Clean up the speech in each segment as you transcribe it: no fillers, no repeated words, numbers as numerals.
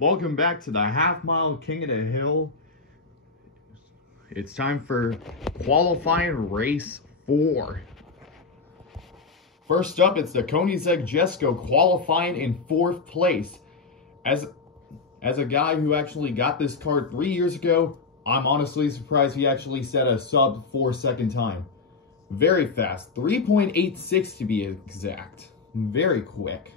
Welcome back to the Half Mile King of the Hill. It's time for qualifying race 4. First up, it's the Koenigsegg Jesko qualifying in 4th place. As a guy who actually got this car 3 years ago, I'm honestly surprised he actually set a sub 4-second time. Very fast, 3.86 to be exact. Very quick.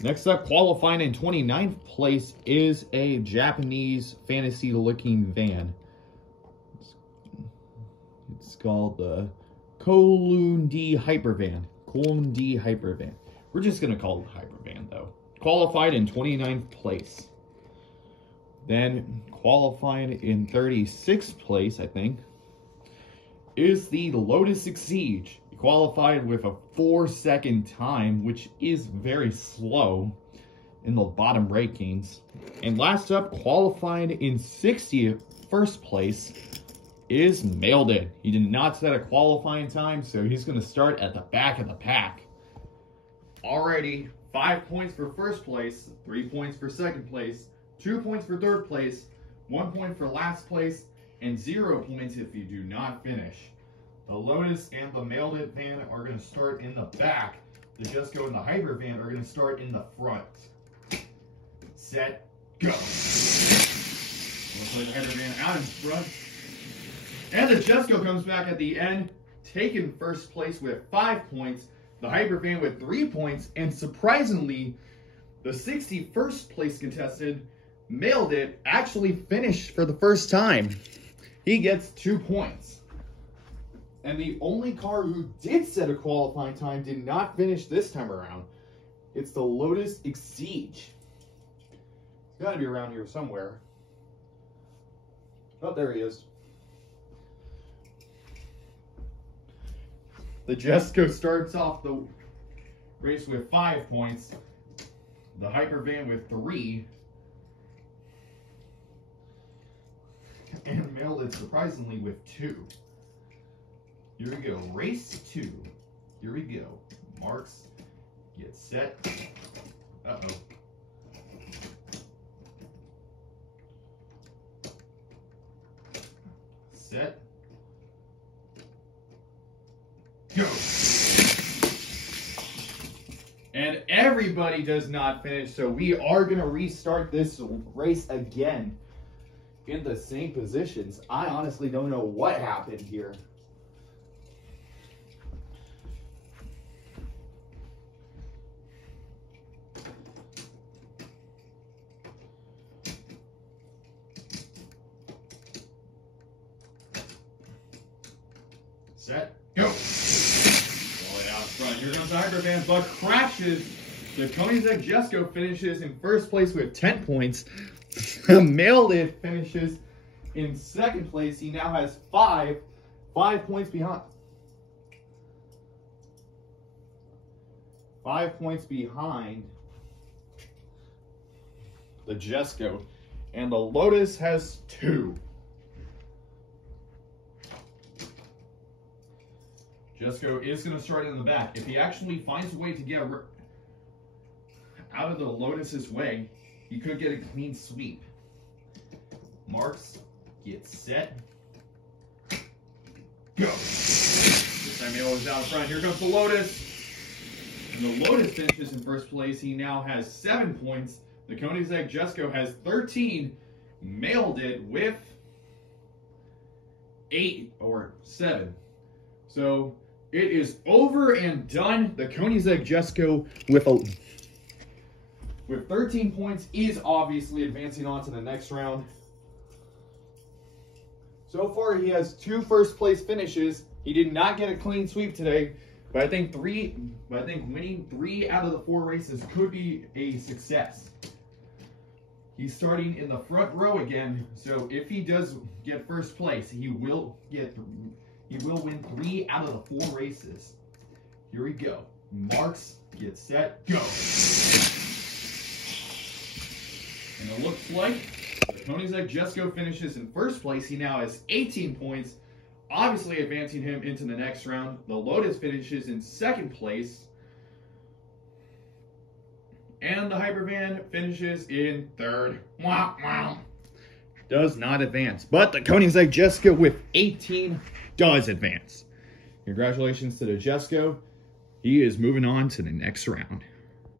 Next up, qualifying in 29th place is a Japanese fantasy-looking van. It's called the Kolundi Hypervan. Kolundi Hypervan. We're just going to call it Hypervan, though. Qualified in 29th place. Then, qualifying in 36th place, I think, is the Lotus Exige. Qualified with a 4-second time, which is very slow in the bottom rankings. And last up, qualified in 61st place, is Mailed It. He did not set a qualifying time, so he's going to start at the back of the pack. Alrighty, 5 points for first place, 3 points for second place, 2 points for third place, 1 point for last place, and 0 points if you do not finish. The Lotus and the Mailed It van are going to start in the back. The Jesko and the Hyper van are going to start in the front. Set, go. We'll play the Hyper van out in front. And the Jesko comes back at the end, taking first place with 5 points. The Hyper van with 3 points. And surprisingly, the 61st place contestant, Mailed It, actually finished for the first time. He gets 2 points. And the only car who did set a qualifying time did not finish this time around. It's the Lotus Exige. It's got to be around here somewhere. Oh, there he is. The Jesko starts off the race with 5 points. The Hypervan with 3. And Mailed It surprisingly with 2. Here we go, race 2. Here we go. Marks, get set. Uh-oh. Set. Go. And everybody does not finish, so we are going to restart this race again in the same positions. I honestly don't know what happened here. Set, go. Roll it out front. Here comes the Hypervan, but crashes. The Koenigsegg Jesko finishes in first place with 10 points. Mailed It finishes in second place. He now has 5 points behind. 5 points behind the Jesko. And the Lotus has 2. Jesko is going to start in the back. If he actually finds a way to get out of the Lotus's way, he could get a clean sweep. Marks, get set, go. This time Mailed is out in front. Here comes the Lotus. And the Lotus finishes in first place. He now has 7 points. The Koenigsegg Jesko has 13. Mailed It with 8 or 7. So it is over and done. The Koenigsegg Jesko with 13 points is obviously advancing on to the next round. So far, he has 2 first place finishes. He did not get a clean sweep today, but I think winning 3 out of the 4 races could be a success. He's starting in the front row again, so if he does get first place, he will win 3 out of the 4 races. Here we go. Marks, get set, go. And it looks like the Koenigsegg Jesko finishes in first place. He now has 18 points, obviously advancing him into the next round. The Lotus finishes in second place. And the Hypervan finishes in third. Wow, wow. Does not advance. But the Koenigsegg Jesko with 18 does advance. Congratulations to the Jesko. He is moving on to the next round.